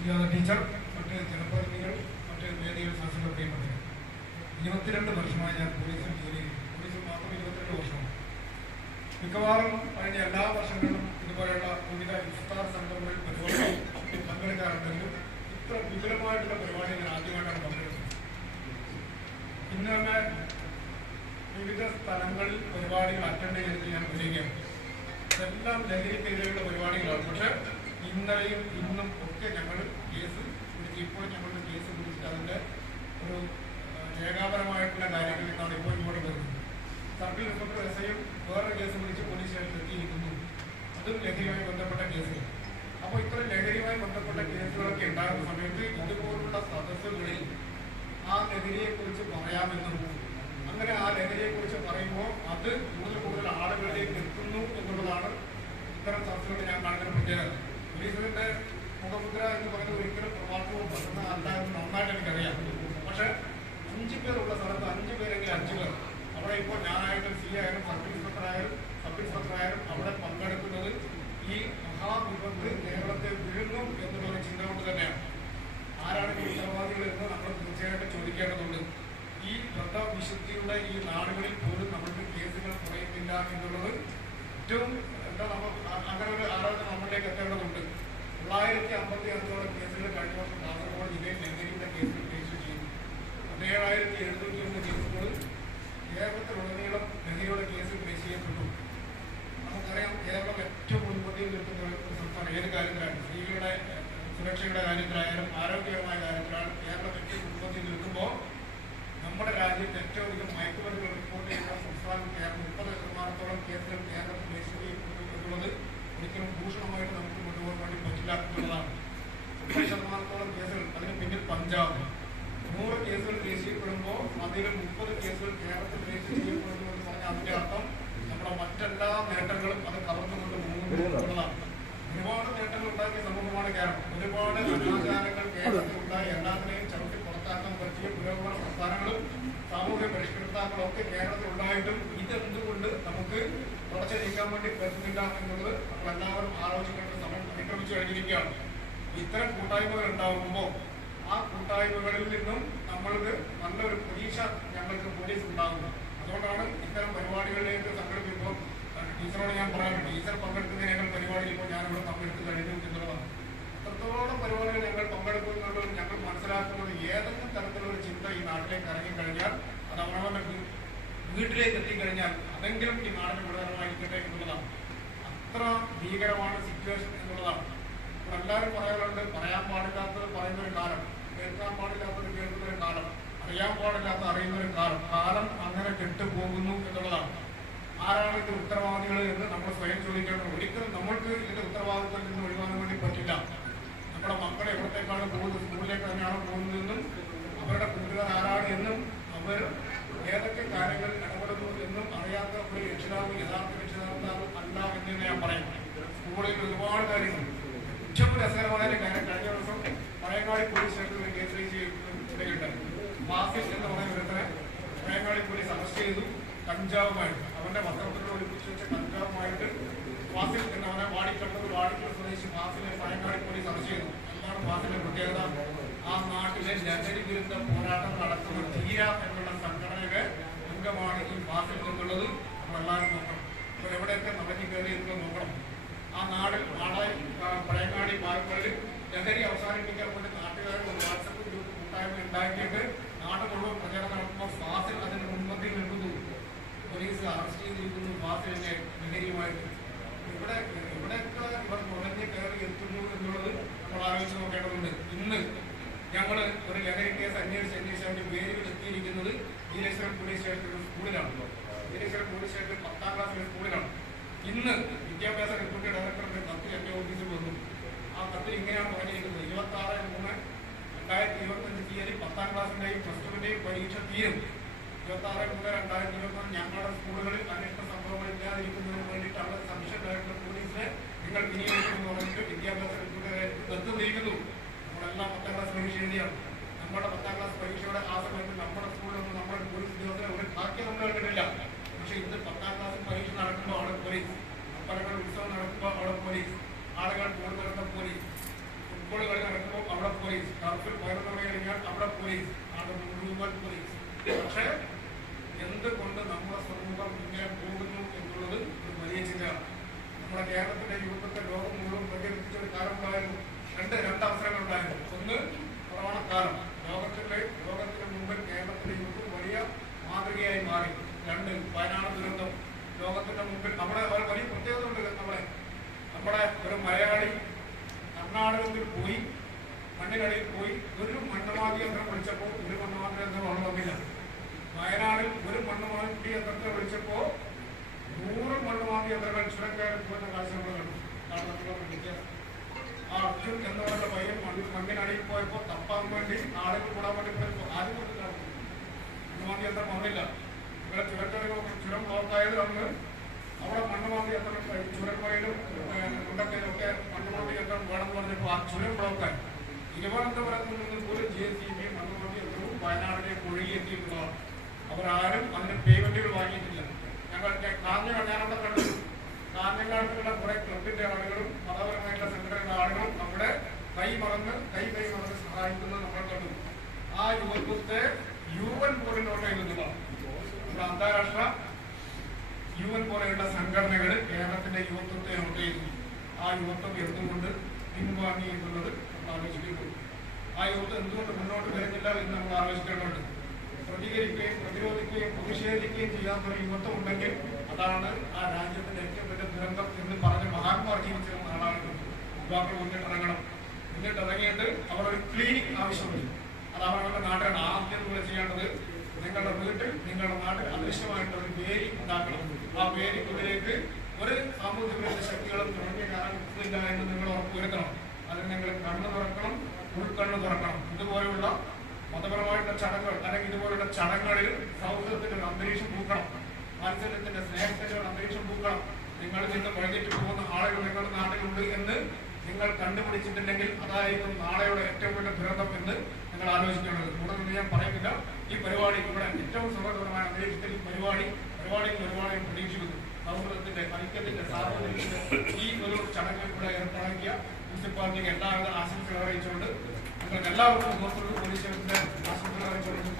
Sujatha teacher, മറ്റ് ജനപ്രതിനിധികൾ, മറ്റ് വേദികൾ സാക്ഷികൾ പ്രിയപ്പെട്ടത്, 22 വർഷമായി ഞാൻ പോലീസിൽ ജോലി ചെയ്തു. പോലീസിൽ മാത്രം 22 വർഷമാണ്. മിക്കവാറും കഴിഞ്ഞ എല്ലാ വർഷങ്ങളിലും ഇതുപോലെയുള്ള വിവിധ ഇഫ്താർ സംഘങ്ങളിൽ പരിപാടികൾ പങ്കെടുക്കാറുണ്ടെങ്കിലും ഇത്ര വിപുലമായിട്ടുള്ള പരിപാടി ഞാൻ ആദ്യമായിട്ടാണ് പങ്കെടുത്തത്. ഇന്ന് തന്നെ വിവിധ സ്ഥലങ്ങളിൽ പരിപാടികൾ അറ്റൻഡ് ചെയ്തിട്ട് ഞാൻ വിജയിക്കുകയാണ്. ഇതെല്ലാം ലഹരിക്കെതിരെയുള്ള പരിപാടികളാണ്. പക്ഷെ ഇന്നലെയും ഇന്നും ഒക്കെ ഞങ്ങൾ കേസ് പിടിച്ച് ഇപ്പോൾ ഞങ്ങളുടെ കേസ് പിടിച്ചിട്ട് അതിൻ്റെ ഒരു രേഖാപരമായിട്ടുള്ള കാര്യങ്ങളിലാണ് ഇപ്പോൾ ഇങ്ങോട്ട് വരുന്നത്. സർക്കിൾ ഇൻസ്പെക്ടർ എസ്ഐയും വേറൊരു കേസ് പിടിച്ച് പോലീസ് സ്റ്റേഷനിൽ എത്തിയിരിക്കുന്നു. അതും ലഹരിയുമായി ബന്ധപ്പെട്ട കേസുകൾ. അപ്പോൾ ഇത്തരം ലഹരിയുമായി ബന്ധപ്പെട്ട കേസുകളൊക്കെ ഉണ്ടാകുന്ന സമയത്ത് ഇതുപോലുള്ള സദസ്സുകളിൽ ആ ലഹരിയെക്കുറിച്ച് പറയാമെന്നും അങ്ങനെ ആ ലഹരിയെക്കുറിച്ച് പറയുമ്പോൾ അത് കൂടുതൽ ആളുകളിലേക്ക് എത്തുന്നു എന്നുള്ളതാണ് ഇത്തരം സദസ്സുകളിൽ ഞാൻ കാണുന്ന പ്രത്യേകത. പോലീസിന്റെ മുഖമുദ്ര എന്ന് പറയുന്നത് ഒരിക്കലും പ്രവാസവും പറ്റുന്ന അല്ലാതെ നന്നായിട്ട് എനിക്കറിയാം. പക്ഷെ 5 പേരുള്ള സ്ഥലത്ത് 5 പേരെങ്കിലും 5 പേർ അവിടെ ഇപ്പോൾ ഞാനായിട്ടും സി ആയാലും സബ് ഇൻസ്പെക്ടറായാലും അവിടെ പങ്കെടുക്കുന്നത് ഈ മഹാവിപത്ത് കേരളത്തെ വീഴുന്നു എന്നുള്ളൊരു ചിന്ത കൊണ്ട് തന്നെയാണ്. ആരാണ് ഈ ഉത്തരവാദികൾ എന്ന് നമ്മൾ തീർച്ചയായിട്ടും ചോദിക്കേണ്ടതുണ്ട്. ഈ വ്രതവിശുദ്ധിയുടെ ഈ നാടുകളിൽ പോലും നമ്മൾക്ക് കേസുകൾ കുറയുന്നില്ല എന്നുള്ളത് ഏറ്റവും നമ്മൾ അങ്ങനെ ഒരു ആലോചന നമ്മളിലേക്ക് എത്തേണ്ടതുണ്ട്. 955ഓളം കേസുകൾ കഴിഞ്ഞ വർഷം കാസർഗോഡ് ജില്ലയിൽ ലഹരിയുടെ കേസുകൾ രജിസ്റ്റർ ചെയ്തു. 17,701 കേസുകൾ കേരളത്തിലുടനീളം ലഹരിയുടെ കേസ് രജിസ്റ്റർ ചെയ്യപ്പെട്ടു. നമുക്കറിയാം കേരളം ഏറ്റവും മുൻപന്തിയിൽ നിൽക്കുന്ന ഒരു സംസ്ഥാനം ഏത് കാര്യത്തിലാണ്. സ്ത്രീകളുടെ സുരക്ഷയുടെ കാര്യത്തിലായാലും ആരോഗ്യപരമായ കാര്യത്തിലാണ് കേരളം ഏറ്റവും മുൻപന്തിയിൽ നിൽക്കുമ്പോൾ നമ്മുടെ രാജ്യത്ത് ഏറ്റവും അധികം മയക്കുമരുന്നുകൾ റിപ്പോർട്ട് ചെയ്യുന്ന സംസ്ഥാനം കേരളം. 30% കേസുകൾ കേരളത്തിൽ രജിസ്റ്റർ ചെയ്യപ്പെട്ടു എന്നുള്ളത് ഒരിക്കലും ഭൂഷണമായിട്ട് നമുക്ക് കൊണ്ടുപോകാൻ വേണ്ടി പറ്റില്ല എന്നുള്ളതാണ്. 30% കേസുകൾ, അതിന് പിന്നിൽ പഞ്ചാബ്. 100 കേസുകൾ രജിസ്റ്റർ ചെയ്യപ്പെടുമ്പോൾ അതിൽ 30 കേസുകൾ കേരളത്തിൽ രജിസ്റ്റർ ചെയ്യപ്പെടുന്നു എന്ന് പറഞ്ഞാൽ അതിന്റെ അർത്ഥം നമ്മുടെ മറ്റെല്ലാ നേട്ടങ്ങളും അത് കവർന്നുകൊണ്ട് പോകുന്നു എന്നുള്ളതാണ്. ഒരുപാട് നേട്ടങ്ങൾ ഉണ്ടാക്കിയ സമൂഹമാണ് കേരളം. ഒരുപാട് അനാചാരങ്ങൾ കേരളത്തിൽ ഉണ്ടായി എല്ലാത്തിനെയും ചവിട്ടി പുറത്താക്കാൻ പറ്റിയ പുരോഗമന പ്രസ്ഥാനങ്ങളും സാമൂഹ്യ പരിഷ്കർത്താക്കളും ഒക്കെ കേരളത്തിൽ ഉണ്ടായിട്ടും ഇതെന്തുകൊണ്ട് നമുക്ക് തുടച്ചു നീക്കാൻ വേണ്ടി പറ്റുന്നില്ല എന്നുള്ളത് നമ്മളെല്ലാവരും ആലോചിക്കേണ്ട സമയം അതിക്രമിച്ചു കഴിഞ്ഞിരിക്കുകയാണ്. ഇത്തരം കൂട്ടായ്മകൾ ഉണ്ടാകുമ്പോൾ ആ കൂട്ടായ്മകളിൽ നിന്നും നമ്മൾക്ക് നല്ലൊരു പ്രതീക്ഷ ഞങ്ങൾക്ക് പോലീസ് ഉണ്ടാകുന്നു. അതുകൊണ്ടാണ് ഇത്തരം പരിപാടികളിലേക്ക് സംഘടിപ്പിക്കുമ്പോൾ ടീച്ചറോട് ഞാൻ പറയാറുണ്ട്, ടീച്ചർ പങ്കെടുക്കുന്നതിനേക്കാൾ പരിപാടിയിൽ ഇപ്പോൾ ഞാനിവിടെ പങ്കെടുത്ത് കഴിഞ്ഞു എന്നുള്ളതാണ്. അത്രത്തോളം പരിപാടികൾ ഞങ്ങൾ പങ്കെടുക്കുന്നുള്ളത് ഞങ്ങൾ മനസ്സിലാക്കുന്നത് ഏതെങ്കിലും തരത്തിലുള്ള ചിന്ത ഈ നാട്ടിലേക്ക് ഇറങ്ങിക്കഴിഞ്ഞാൽ അത് അവനവന്റെ വീട്ടിലേക്ക് എത്തിക്കഴിഞ്ഞാൽ അതെങ്കിലും ഈ നാടിന് ഗുണകരമായിരിക്കട്ടെ എന്നുള്ളതാണ്. അത്ര ഭീകരമാണ് സിറ്റുവേഷൻ എന്നുള്ളതാണ്. ഇപ്പോൾ എല്ലാവരും പറയാറുണ്ട്, പറയാൻ പാടില്ലാത്തത് പറയുന്നൊരു കാലം, കേൾക്കാൻ പാടില്ലാത്തത് കേൾക്കുന്നൊരു കാലം, അറിയാൻ പാടില്ലാത്ത അറിയുന്നൊരു കാലം അങ്ങനെ കെട്ടുപോകുന്നു എന്നുള്ളതാണ്. ആരാണ് ഇത് ഉത്തരവാദികൾ എന്ന് നമ്മൾ സ്വയം ചോദിക്കേണ്ടത്. ഒരിക്കലും നമ്മൾക്ക് ഇതിന്റെ ഉത്തരവാദിത്വത്തിൽ നിന്ന് ഒഴിവാക്കാൻ വേണ്ടി പറ്റില്ല. നമ്മുടെ മക്കൾ എവിടത്തേക്കാണ് പോകുന്നത്, സ്കൂളിലേക്ക് തന്നെയാണ് പോകുന്നതെന്നും അവരുടെ കൂട്ടുകാർ ആരാണ് എന്നും അവർ ഏതൊക്കെ കാര്യങ്ങൾ ഇടപെടുന്നു എന്നും അറിയാത്ത ഒരു രക്ഷിതാവ് യഥാർത്ഥ രക്ഷിതാവ് അല്ല എന്ന് ഞാൻ പറയും. സ്കൂളിൽ ഒരുപാട് കാര്യങ്ങൾ ഏറ്റവും രസകരമായ കാര്യം കഴിഞ്ഞ ദിവസം പഴയങ്ങാടി പോലീസ് സ്റ്റേഷനിൽ ഒരു കേസ് ഇടയുണ്ടായി. ഫാസിൽ എന്ന് പറയുന്ന ഒരുത്തനെ പഴയങ്ങാടി പോലീസ് അറസ്റ്റ് ചെയ്തു. കഞ്ചാവുമായിട്ട് അവന്റെ വസ്ത്രത്തിൽ ഒളിപ്പിച്ചു വെച്ച കഞ്ചാവുമായിട്ട് ഫാസിൽ എന്നവനെ വാടിക്കട്ടത് വാടിക്കൽ സ്വദേശി ഫാസിലെ പഴയങ്ങാടി പോലീസ് അറസ്റ്റ് ചെയ്തു. എന്താണ് ഫാസിലെ പ്രത്യേകത? ആ നാട്ടിലെ ലഹരി വിരുദ്ധ പോരാട്ടം നടത്തുന്ന ധീര എന്നുള്ള സംഘടനയുടെ അംഗമാണ് ഈ ഫാസിൽ എന്നുള്ളത് നമ്മളെല്ലാവരും നോക്കണം. ഇപ്പോൾ എവിടെയൊക്കെ നടക്കി കയറി എന്ന് നോക്കണം. ആ നാടിൽ പഴയങ്ങാടി പാലക്കാടിൽ ലഹരി അവസാനിപ്പിക്കാൻ വേണ്ടി നാട്ടുകാർ ഒരു വാട്സപ്പ് ഗ്രൂപ്പ് കൂട്ടായ്മ ഉണ്ടാക്കിയിട്ട് നാട് മുഴുവൻ പ്രചരണം നടത്തുമ്പോൾ ഫാസിൽ അതിന് മുൻപന്തിയിൽ നിൽക്കുന്നു. പോലീസ് അറസ്റ്റ് ചെയ്തിരിക്കുന്നു ഫാസിലിനെ ലഹരിയുമായിട്ട്. എവിടെയൊക്കെ ഇവർ നുഴഞ്ഞ് കയറി എത്തുന്നു എന്നുള്ളത് നമ്മൾ ആലോചിച്ച് നോക്കേണ്ടതുണ്ട്. ഇന്ന് ഞങ്ങൾ ഒരു ലഹരി കേസ് അന്വേഷിച്ച് അതിന്റെ പേരുകൾ എത്തിയിരിക്കുന്നത് നീലേശ്വരം പോലീസ് സ്റ്റേഷനിലെ സ്കൂളിലാണ്. നീലേശ്വരം പോലീസ് സ്റ്റേഷനിൽ 10ാം ക്ലാസ്സിലെ സ്കൂളിലാണ്. ഇന്ന് വിദ്യാഭ്യാസ ഡെപ്യൂട്ടി ഡയറക്ടറുടെ കത്ത് എന്റെ ഓഫീസിൽ വന്നു. ആ കത്തിൽ ഇങ്ങനെയാണ് പറഞ്ഞിരിക്കുന്നത്: 26/3/2025 തീയതി 10ാം ക്ലാസ്സിന്റെയും പ്ലസ് ടുവിന്റെയും പരീക്ഷ തീരും. 26/3/2024 ഞങ്ങളുടെ സ്കൂളുകളിൽ അന്വേഷണ സംഭവങ്ങൾ ഇല്ലാതിരിക്കുന്നതിന് വേണ്ടിയിട്ട് അവിടെ സംശയമായിട്ടുള്ള പോലീസിനെ നിങ്ങൾ വിനിയോഗിക്കുമെന്ന് പറഞ്ഞിട്ട് വിദ്യാഭ്യാസ ഡെപ്യൂട്ടിയെ നിർത്തുന്നിരിക്കുന്നു. നമ്മളെല്ലാം 10ാം ക്ലാസ് പരീക്ഷ എഴുതിയാണ്. നമ്മുടെ 10ാം ക്ലാസ് പരീക്ഷയുടെ ആ സമയത്ത് നമ്മുടെ സ്കൂളിലൊന്നും നമ്മുടെ പോലീസ് ഉദ്യോഗസ്ഥരെ ഒരു ബാക്കി നമ്മൾ കണ്ടിട്ടില്ല. പക്ഷെ ഇന്ന് 10ാം ക്ലാസ് പരീക്ഷ നടക്കുമ്പോൾ അവിടെ പോലീസ്, അമ്പലങ്ങൾ ഉത്സവം നടക്കുമ്പോൾ അവിടെ പോലീസ്, ആളുകൾ കൂടുതൽ പോലീസ്, ഫുട്ബോൾ കളി നടക്കുമ്പോൾ ടർഫിൽ പകർന്നു തുടങ്ങി കഴിഞ്ഞാൽ അവിടെ പോലീസ് അവിടെ മുഴുവൻ പോലീസ്. പക്ഷേ എന്തുകൊണ്ട് നമ്മുടെ സമൂഹം ഇങ്ങനെ പോകുന്നു എന്നുള്ളത് ഒരു വലിയ ചിന്തയാണ്. നമ്മുടെ കേരളത്തിന്റെ യുവത്വത്തെ ലോകം മുഴുവൻ പ്രകടിപ്പിച്ച ഒരു കാലം ഉണ്ടായിരുന്നു. രണ്ട് അവസരങ്ങളുണ്ടായിരുന്നു. ഒന്ന് കൊറോണക്കാലം, ലോകത്തിന് മുമ്പിൽ കേരളത്തിലെ യുവത്വം വലിയ മാതൃകയായി മാറി. രണ്ട് വയനാട് ദുരന്തം ലോകത്തിന്റെ മുമ്പിൽ. അവിടെ വലിയ പ്രത്യേകത ഉണ്ട്. നമ്മുടെ ഒരു മലയാളി കർണാടകത്തിൽ പോയി മണ്ണിനടിയിൽ പോയി ഒരു മണ്ണുമാതി യന്ത്രം വിളിച്ചപ്പോൾ ഒരു മണ്ണുമാതി യന്ത്രം അവിടെ വന്നില്ല. വയനാടിൽ ഒരു മണ്ണുമാതി യന്ത്രത്തെ വിളിച്ചപ്പോൾ 100 മണ്ണുമാതി യന്ത്രങ്ങൾ ചുരം കയറി പോകുന്ന കാഴ്ച നമ്മൾ കണ്ടു. ആ അർജുൻ എന്ന് പറയുന്ന പയ്യൻ മണ്ണിനടിയിൽ പോയപ്പോൾ തപ്പാൻ വേണ്ടി ആളുകൾ കൂടാൻ വേണ്ടി പോയപ്പോൾ ആരും മണ്ണുമാതി യന്ത്രം വന്നില്ല. ഇവിടെ ചുരം ബ്ലോക്കായത് അന്ന് അവിടെ മണ്ണുമാതി യന്ത്രം ചുരപ്പയിലും കുണ്ടക്കയിലൊക്കെ മണ്ണുമാതി യന്ത്രം വേണമെന്ന് പറഞ്ഞപ്പോൾ ആ ചുരം ബ്ലോക്കായി. തിരുവനന്തപുരത്ത് നിന്ന് പോലും JCB മണ്ണുമാതി യന്ത്രവും വയനാടിലേക്ക് ഒഴുകിയെത്തിയിട്ടുള്ളതാണ്. അവരാരും അതിന് പേയ്മെന്റുകൾ വാങ്ങിയിട്ടില്ല. ഞാനവിടെ കണ്ടു. കാഞ്ഞങ്ങാട്ടിലുള്ള കുറെ ക്ലബിന്റെ ആളുകളും മതപരമായിട്ടുള്ള സംഘടനയുടെ ആളുകളും അവിടെ കൈ മറന്ന് സഹായിക്കുന്നത് നമ്മൾ കണ്ടു. ആ യുവത്വത്തെ UN പോലും നോട്ട് ചെയ്യുന്നില്ല. അന്താരാഷ്ട്ര UN പോലെയുള്ള സംഘടനകൾ കേരളത്തിന്റെ യുവത്വത്തെ നോട്ട് ചെയ്യുന്നു. ആ യുവത്വം എന്തുകൊണ്ട് പിൻവാങ്ങി എന്നുള്ളത് നമ്മൾ ആലോചിക്കുന്നു. ആ യുവത്വം എന്തുകൊണ്ട് മുന്നോട്ട് വരുന്നില്ല എന്ന് നമ്മൾ ആലോചിക്കേണ്ടതുണ്ട്. പ്രതികരിക്കുകയും പ്രതിരോധിക്കുകയും പ്രതിഷേധിക്കുകയും ചെയ്യാത്തൊരു യുവത്വം ഉണ്ടെങ്കിൽ അതാണ് ആ രാജ്യത്തിന്റെ ഏറ്റവും വലിയ ദുരന്തം എന്ന് പറഞ്ഞ് മഹാന്മാർ ജീവിച്ചിരുന്ന ആളാണ്. യുവാക്കൾ മുന്നിട്ടിറങ്ങിയിട്ട് അവർ ഒരു ക്ലീനിങ് ആവശ്യമുണ്ട്. അത് അവരുടെ നാട്ടിലാണ് ആദ്യം നിങ്ങൾ ചെയ്യേണ്ടത്. നിങ്ങളുടെ വീട്ടിൽ നിങ്ങളുടെ നാട്ടിൽ അദൃശ്യമായിട്ട് ഒരു വേലി ഉണ്ടാക്കണം. ആ വേലിക്കുള്ളിലേക്ക് ഒരു സാമൂഹിക വിരുദ്ധ ശക്തികളും തുടങ്ങിയ കാലത്തില്ല എന്ന് നിങ്ങൾ ഉറപ്പുവരുത്തണം. അതിന് നിങ്ങൾ കണ്ണ് തുറക്കണം, ഉൾക്കണ്ണ് തുറക്കണം. ഇതുപോലെയുള്ള മതപരമായിട്ടുള്ള ചടങ്ങുകൾ അല്ലെങ്കിൽ ഇതുപോലുള്ള ചടങ്ങുകളിൽ സൗഹൃദത്തിന്റെ ഒരു അന്തരീക്ഷം പൂക്കണം. വാത്സല്യത്തിന്റെ സ്നേഹത്തിന്റെ ഒരു അന്തരീക്ഷം പൂക്കണം. നിങ്ങൾ നിന്ന് വഴിഞ്ഞിട്ട് പോകുന്ന ആളുകൾ നിങ്ങളുടെ നാട്ടിലുണ്ട് എന്ന് നിങ്ങൾ കണ്ടുപിടിച്ചിട്ടുണ്ടെങ്കിൽ അതായിരിക്കും നാളെയുടെ ഏറ്റവും വലിയ ദുരന്തം എന്ന് നിങ്ങൾ ആലോചിക്കേണ്ടത്. കൂടുതൽ ഞാൻ പറയുന്നില്ല. ഈ പരിപാടി ഇവിടെ ഏറ്റവും സൗഹൃദപരമായ അന്തരീക്ഷത്തിൽ പരിപാടിയും പ്രതീക്ഷിക്കുന്നു. സൗഹൃദത്തിന്റെ ഐക്യത്തിന്റെ സാർവത്രികത്തിന്റെ ഈ ഒരു ചടങ്ങിൽ കൂടെ ഏർപ്പാടാക്കിയ മുനിസിപ്പാലിറ്റിക്ക് എല്ലാവിധ ആശംസകൾ അറിയിച്ചുകൊണ്ട് നിങ്ങൾക്ക് എല്ലാവർക്കും പോലീസ് ആശംസകൾ അറിയിച്ചുകൊണ്ട്